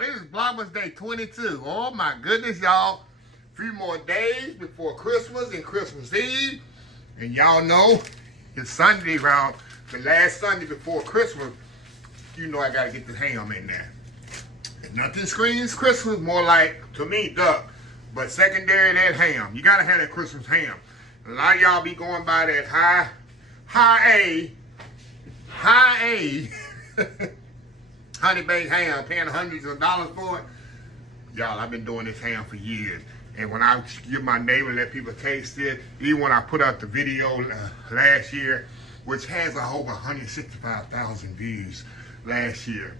y'all. This is Vlogmas Day 22. Oh my goodness, y'all. A few more days before Christmas and Christmas Eve. And y'all know it's Sunday around the last Sunday before Christmas. You know I gotta get the ham in there. And nothing screams Christmas more like, to me, duck. But secondary, that ham. You gotta have that Christmas ham. A lot of y'all be going by that high A honey baked ham, paying hundreds of dollars for it. Y'all, I've been doing this ham for years. And when I give my neighbor, let people taste it, even when I put out the video last year, which has over 165,000 views last year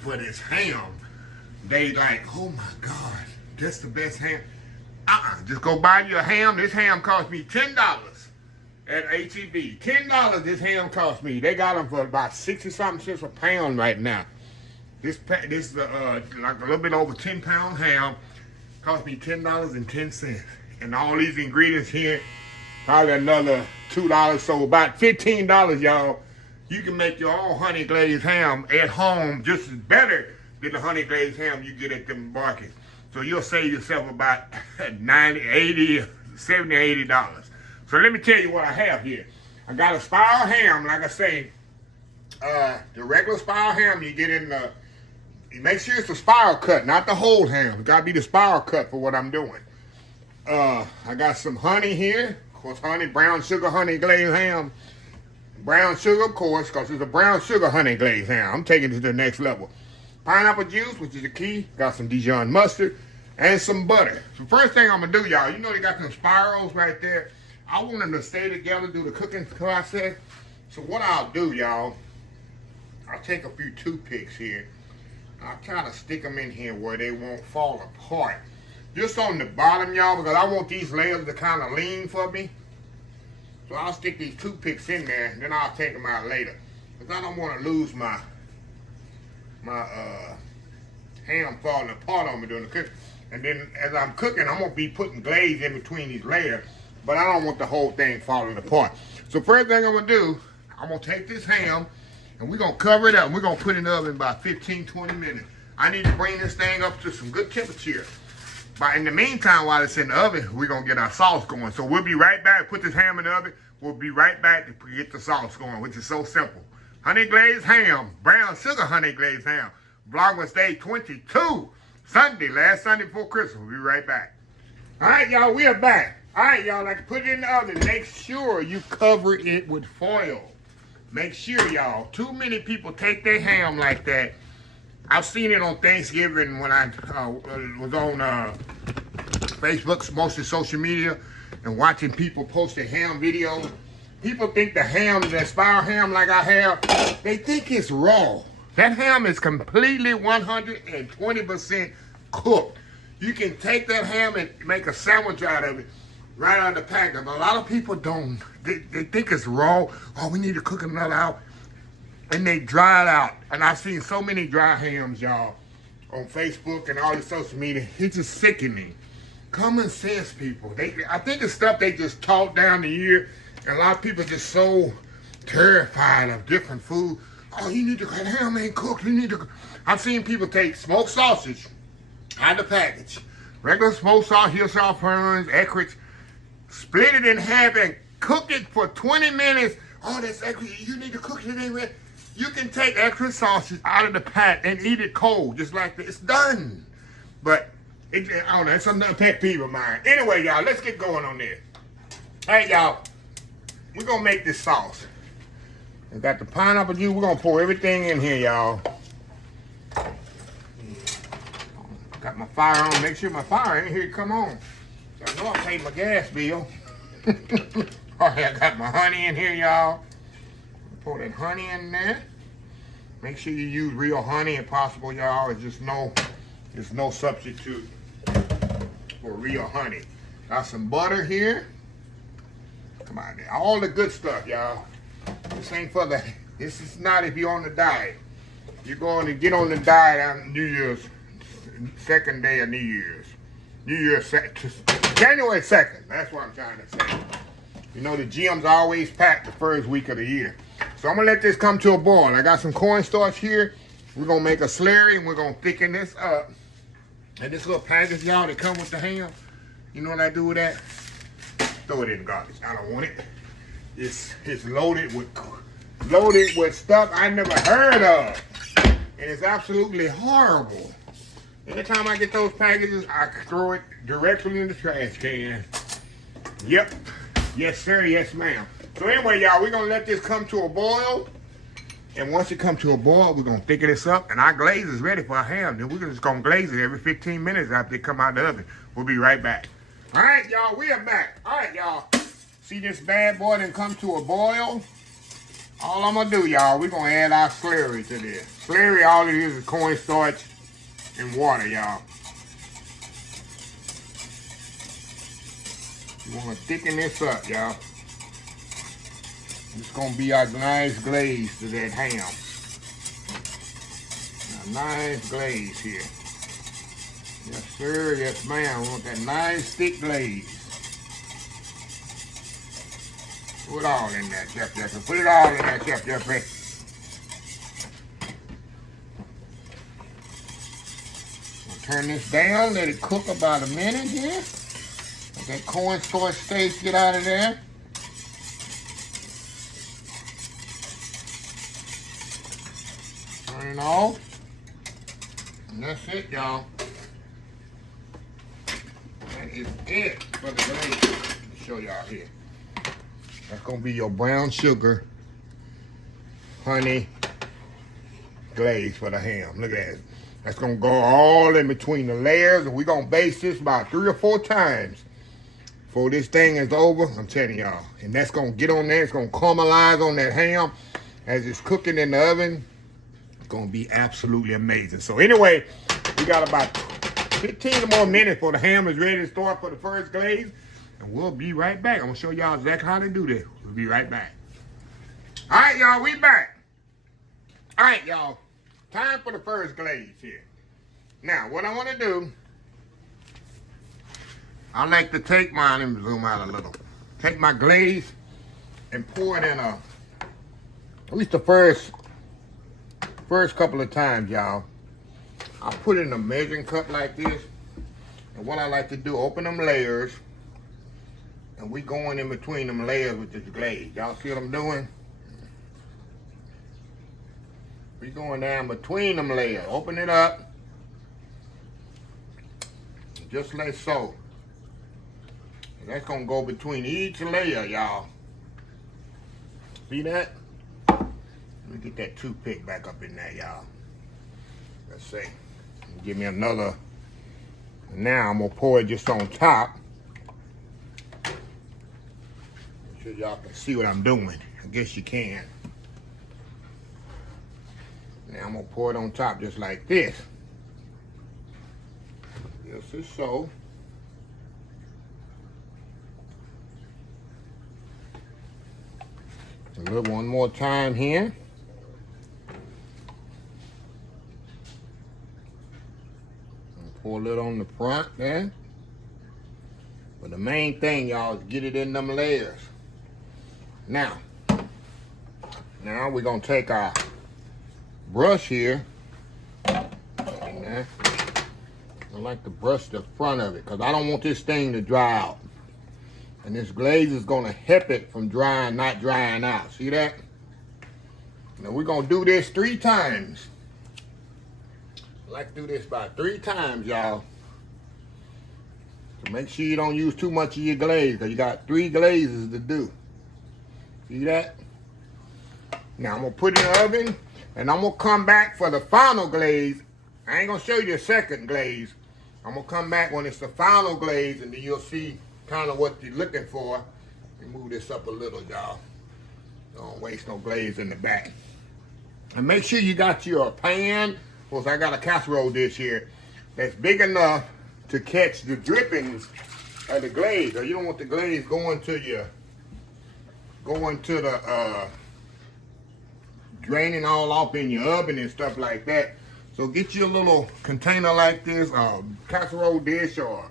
for this ham, they like, oh my God, that's the best ham. Just go buy you a ham. This ham cost me $10 at HEB. $10 this ham cost me. They got them for about 60-something cents a pound right now. This like a little bit over 10-pound ham cost me $10.10. And all these ingredients here, probably another $2. So about $15, y'all. You can make your own honey glazed ham at home just as better than the honey glazed ham you get at them markets. So you'll save yourself about $90, $80, $70, $80. So let me tell you what I have here. I got a spiral ham, like I say, the regular spiral ham you get in the, you make sure it's the spiral cut, not the whole ham. It gotta be the spiral cut for what I'm doing. I got some honey here. Of course, honey, brown sugar honey glazed ham. Brown sugar, of course, because it's a brown sugar honey glazed ham. I'm taking it to the next level. Pineapple juice, which is the key. Got some Dijon mustard and some butter. So first thing I'm gonna do, y'all, you know they got some spirals right there. I want them to stay together, do the cooking process. So what I'll do, y'all, I'll take a few toothpicks here. I'll kind of stick them in here where they won't fall apart. Just on the bottom, y'all, because I want these layers to kind of lean for me. So I'll stick these toothpicks in there, and then I'll take them out later. Because I don't want to lose my ham falling apart on me during the cooking. And then as I'm cooking, I'm going to be putting glaze in between these layers. But I don't want the whole thing falling apart. So first thing I'm going to do, I'm going to take this ham and we're going to cover it up. And we're going to put it in the oven about 15, 20 minutes. I need to bring this thing up to some good temperature. But in the meantime, while it's in the oven, we're going to get our sauce going. So we'll be right back. Put this ham in the oven. We'll be right back to get the sauce going, which is so simple. Honey glazed ham, brown sugar honey glazed ham. Vlogmas Day 22, Sunday, last Sunday before Christmas. We'll be right back. All right, y'all, we are back. All right, y'all, like put it in the oven. Make sure you cover it with foil. Make sure, y'all. Too many people take their ham like that. I've seen it on Thanksgiving when I was on Facebook, mostly social media, and watching people post their ham videos. People think the ham, that spiral ham like I have, they think it's raw. That ham is completely 120% cooked. You can take that ham and make a sandwich out of it. Right out of the pack. A lot of people don't. They think it's raw. Oh, we need to cook another out. And they dry it out. And I've seen so many dry hams, y'all, on Facebook and all the social media. It's just sickening. Common sense, people. I think it's stuff they just taught down the year. And a lot of people are just so terrified of different food. Oh, you need to cook. Ham ain't cooked. You need to. I've seen people take smoked sausage out of the package. Regular smoked sausage, Hillshire Farms, Eckrich. Split it in half and cook it for 20 minutes. Oh, that's extra. You need to cook it anyway. You can take extra sausage out of the pot and eat it cold, just like that. It's done. But, I don't know, it's another pet peeve of mine. Anyway, y'all, let's get going on this. All right, y'all. We're going to make this sauce. We got the pineapple juice. We're going to pour everything in here, y'all. Got my fire on. Make sure my fire ain't here. Come on. I know I paid my gas bill. All right, I got my honey in here, y'all. Pour that honey in there. Make sure you use real honey if possible, y'all. There's no substitute for real honey. Got some butter here. Come on, all the good stuff, y'all. This ain't for the. This is not if you're on the diet. You're going to get on the diet on New Year's, second day of New Year's. January 2nd. That's what I'm trying to say. You know, the gym's always packed the first week of the year. So I'm going to let this come to a boil. I got some cornstarch here. we're gonna make a slurry and we're gonna thicken this up. And this little package, y'all, that come with the ham, you know what I do with that? Throw it in the garbage. I don't want it. It's loaded with stuff I never heard of. And it's absolutely horrible. Anytime I get those packages, I throw it directly in the trash can. Yep. Yes, sir. Yes, ma'am. So anyway, y'all, we're going to let this come to a boil. And once it comes to a boil, we're going to thicken this up. And our glaze is ready for our ham. Then we're just going to glaze it every 15 minutes after it come out the oven. We'll be right back. All right, y'all. We are back. All right, y'all. See this bad boy done come to a boil? All I'm going to do, y'all, we're going to add our slurry to this. Slurry, all it is cornstarch and water, y'all. You want to thicken this up, y'all. It's going to be our nice glaze to that ham. A nice glaze here. Yes, sir. Yes, ma'am. We want that nice thick glaze. Put it all in there, Chef Jeffrey. Put it all in there, Chef Jeffrey. Turn this down, let it cook about a minute here. Let that cornstarch taste get out of there. Turn it off. And that's it, y'all. That is it for the glaze. Let me show y'all here. That's gonna be your brown sugar, honey glaze for the ham. Look at that. That's gonna go all in between the layers, and we're gonna baste this about 3 or 4 times before this thing is over. I'm telling y'all. And that's gonna get on there. It's gonna caramelize on that ham as it's cooking in the oven. It's gonna be absolutely amazing. So anyway, we got about 15 more minutes before the ham is ready to start for the first glaze. And we'll be right back. I'm gonna show y'all exactly how to do this. We'll be right back. All right, y'all, we back. All right, y'all. Time for the first glaze here. Now, what I want to do, I like to take mine, let me zoom out a little. Take my glaze and pour it in at least the first couple of times, y'all. I put it in a measuring cup like this. And what I like to do, open them layers. And we going in between them layers with this glaze. Y'all see what I'm doing? We going down between them layers. Open it up. Just like so. And that's going to go between each layer, y'all. See that? Let me get that toothpick back up in there, y'all. Let's see. Give me another. Now I'm going to pour it just on top. Make sure y'all can see what I'm doing. I guess you can. Now I'm gonna pour it on top just like this. Just as so. A little one more time here. And pour a little on the front there. But the main thing, y'all, is get it in them layers. Now we're gonna take our brush here. I like to brush the front of it because I don't want this thing to dry out. And this glaze is gonna help it from not drying out. See that? Now we're gonna do this 3 times. I like to do this about 3 times, y'all. So make sure you don't use too much of your glaze because you got 3 glazes to do. See that? Now I'm gonna put it in the oven and I'm gonna come back for the final glaze. I ain't gonna show you the second glaze. I'm gonna come back when it's the final glaze and then you'll see kind of what you're looking for. Let me move this up a little, y'all. Don't waste no glaze in the back. And make sure you got your pan. Of course, I got a casserole dish here that's big enough to catch the drippings of the glaze. Or you don't want the glaze going to the draining all off in your oven and stuff like that. So get you a little container like this, a casserole dish or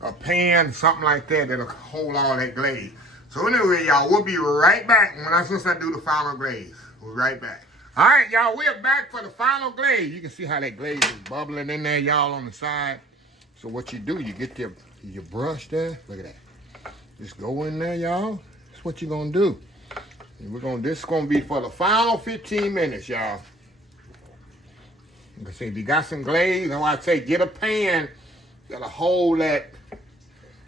a pan, something like that that'll hold all that glaze. So anyway, y'all, we'll be right back since I do the final glaze. We'll be right back. All right, y'all, we're back for the final glaze. You can see how that glaze is bubbling in there, y'all, on the side. So what you do, you get your brush there. Look at that. Just go in there, y'all. That's what you're gonna do. And this is gonna be for the final 15 minutes, y'all. You can see if you got some glaze, and I say get a pan, gotta hold that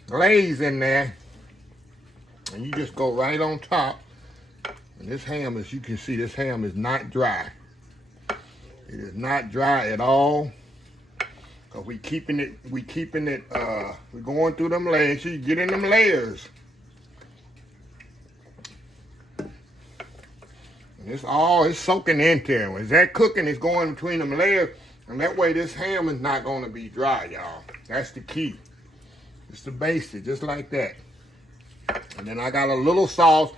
glaze in there, and you just go right on top. And this ham, as you can see, this ham is not dry. It is not dry at all. Cause we're going through them layers. So you get in them layers. And it's soaking into it. As that cooking is going between them layers, and that way this ham is not gonna be dry, y'all. That's the key. It's to baste it, just like that. And then I got a little sauce.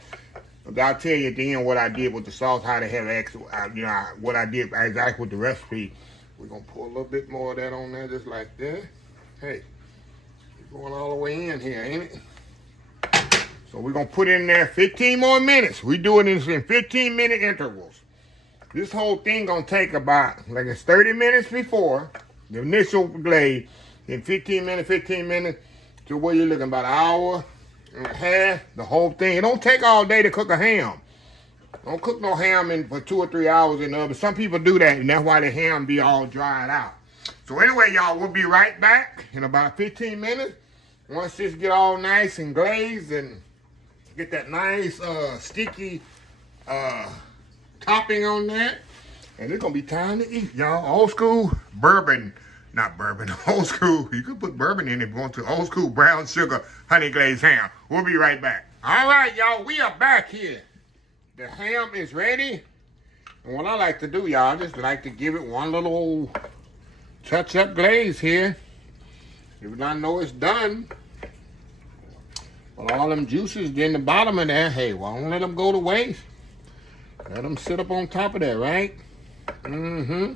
I'll tell you at the end what I did with the sauce, how to have extra, what I did exactly with the recipe. We're going to pour a little bit more of that on there, just like that. Hey, it's going all the way in here, ain't it? So we're going to put in there 15 more minutes. We're doing this in 15-minute intervals. This whole thing going to take about, like it's 30 minutes before the initial glaze, in 15 minutes, to where you're looking about an hour and a half, the whole thing. It don't take all day to cook a ham. Don't cook no ham in for 2 or 3 hours in the oven. Some people do that, and that's why the ham be all dried out. So anyway, y'all, we'll be right back in about 15 minutes. Once this get all nice and glazed and get that nice sticky topping on that, and it's gonna be time to eat, y'all. Old school bourbon. Not bourbon, old school. You could put bourbon in if you want to. Old school brown sugar honey glazed ham. We'll be right back. All right, y'all, we are back here. The ham is ready. And what I like to do, y'all, I just like to give it one little touch-up glaze here. If I know it's done. Well, all them juices in the bottom of there, hey, well, don't let them go to waste. Let them sit up on top of that, right? Mm-hmm.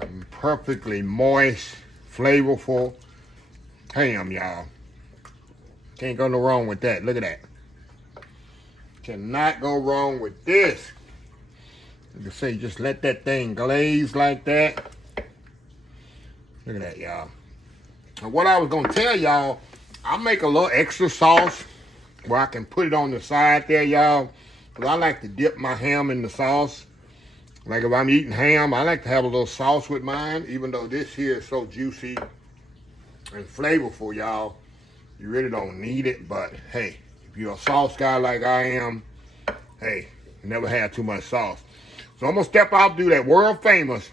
Some perfectly moist, flavorful ham, y'all. Can't go no wrong with that. Look at that. Cannot go wrong with this. You can see, just let that thing glaze like that. Look at that, y'all. And what I was gonna tell y'all, I'll make a little extra sauce where I can put it on the side there, y'all. Because I like to dip my ham in the sauce. Like if I'm eating ham, I like to have a little sauce with mine, even though this here is so juicy and flavorful, y'all. You really don't need it, but hey, if you're a sauce guy like I am, hey, never had too much sauce. So I'm gonna step out, do that world famous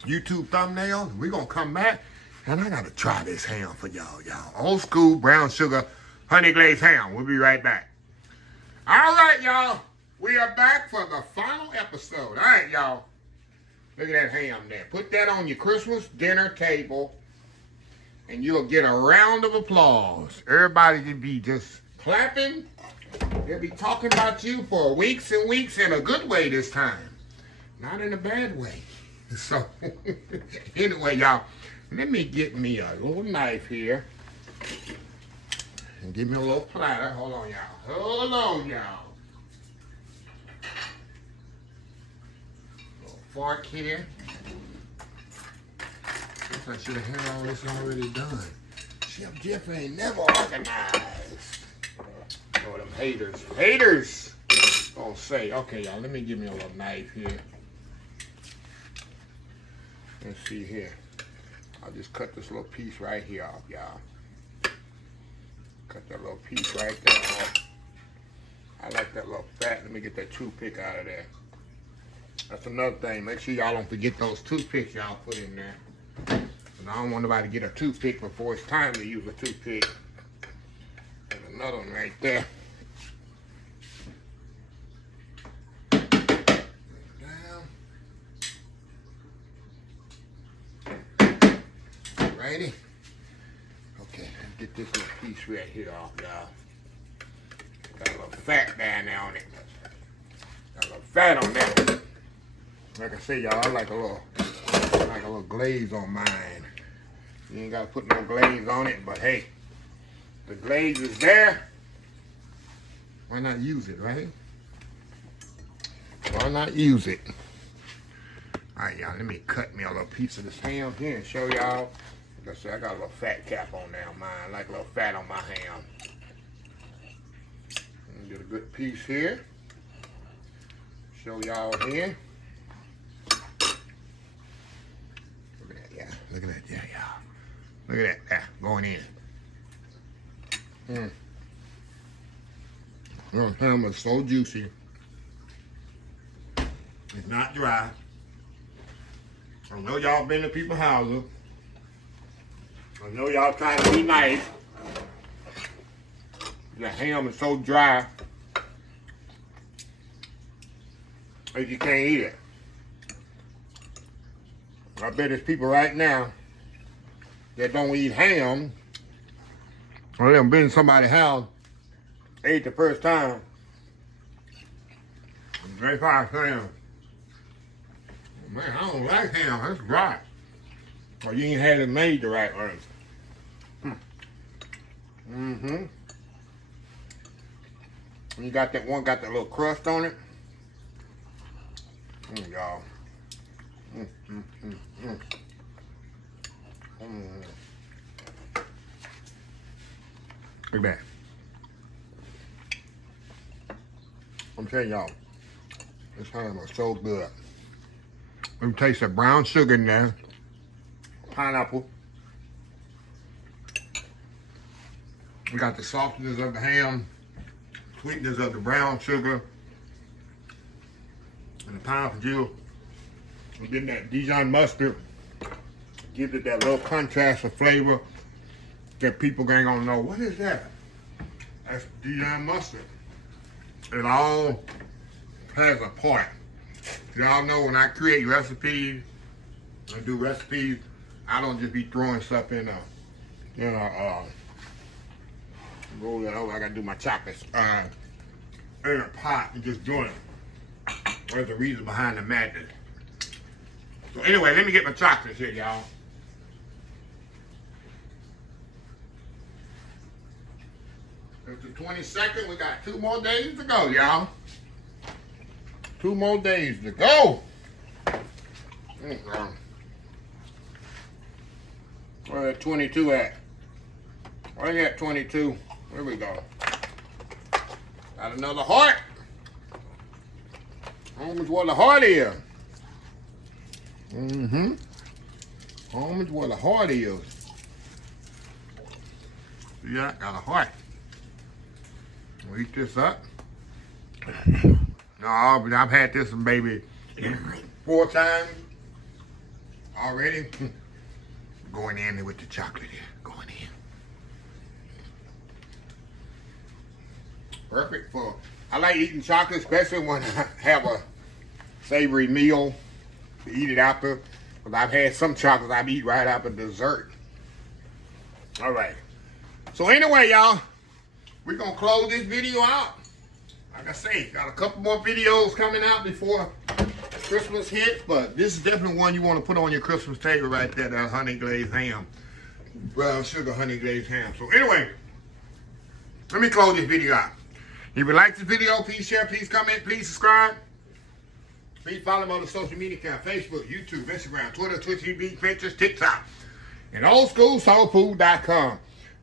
YouTube thumbnail. We're gonna come back, and I gotta try this ham for y'all, Old school brown sugar honey glazed ham. We'll be right back. All right, y'all. We are back for the final episode. All right, y'all. Look at that ham there. Put that on your Christmas dinner table, and you'll get a round of applause. Everybody will be just clapping. They'll be talking about you for weeks and weeks in a good way this time. Not in a bad way. So, anyway, y'all, let me get me a little knife here. And give me a little platter. Hold on, y'all. Hold on, y'all. Fork here. Guess I should have had all this already done. Chef Jeff ain't never organized. Oh, them haters. Haters gonna say, okay, y'all, let me give me a little knife here. Let's see here. I'll just cut this little piece right here off, y'all. Cut that little piece right there off. I like that little fat. Let me get that toothpick out of there. That's another thing. Make sure y'all don't forget those toothpicks y'all put in there. And I don't want nobody to get a toothpick before it's time to use a toothpick. And another one right there. Down. Ready? Okay, get this little piece right here off, y'all. Got a little fat down there on it. Got a little fat on that. Like I say, y'all, I like a little glaze on mine. You ain't gotta put no glaze on it, but hey, the glaze is there. Why not use it, right? Why not use it? All right, y'all, let me cut me a little piece of this ham here and show y'all. Like I said, I got a little fat cap on there on mine. I like a little fat on my ham. Get a good piece here. Show y'all here. Look at that, yeah. Look at that, yeah, y'all. Look at that, yeah, going in. The ham is so juicy. It's not dry. I know y'all been to people's houses. I know y'all trying to be nice. The ham is so dry that you can't eat it. I bet there's people right now that don't eat ham. Or they've been to somebody's house, ate the first time. Very fine ham. Man, I don't like ham. That's dry. Or you ain't had it made the right way. You got that one, got that little crust on it. Y'all. Look at that. I'm telling y'all, this ham is so good. Let me taste that brown sugar in there. Pineapple. We got the softness of the ham, sweetness of the brown sugar, and the pineapple juice. And then that Dijon mustard gives it that little contrast of flavor that people ain't gonna know. What is that? That's Dijon mustard. It all has a part. Y'all know when I create recipes, I do recipes, I don't just be throwing stuff in roll it over. I gotta do my chocolates in a pot and just doing it. There's the reason behind the madness. So anyway, let me get my chocolates here, y'all. It's the 22nd. We got 2 more days to go, y'all. 2 more days to go. Where that 22 at? Where you at, 22? There we go. Got another heart. Home is where the heart is. Home is where the heart is. Yeah, got a heart. We'll eat this up. No, but I've had this one, baby, 4 times already. Going in there with the chocolate here. Going in. Perfect for, I like eating chocolate, especially when I have a savory meal to eat it after. Because I've had some chocolates I've eat right after dessert. All right. So anyway, y'all, we're going to close this video out. Like I say, got a couple more videos coming out before Christmas hits, but this is definitely one you want to put on your Christmas table right there, that honey glazed ham. Brown sugar honey glazed ham. So anyway, let me close this video out. If you like this video, please share, please comment, please subscribe. Please follow me on the social media account, Facebook, YouTube, Instagram, Twitter, Twitch, TV, Pinterest, TikTok, and oldschoolsoulfood.com.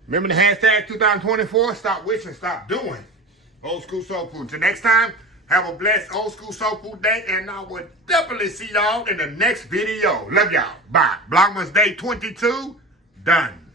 Remember the hashtag 2024, stop wishing, stop doing. Old School Soul Food. Till next time, have a blessed Old School Soul Food day, and I will definitely see y'all in the next video. Love y'all. Bye. Vlogmas Day 22, done.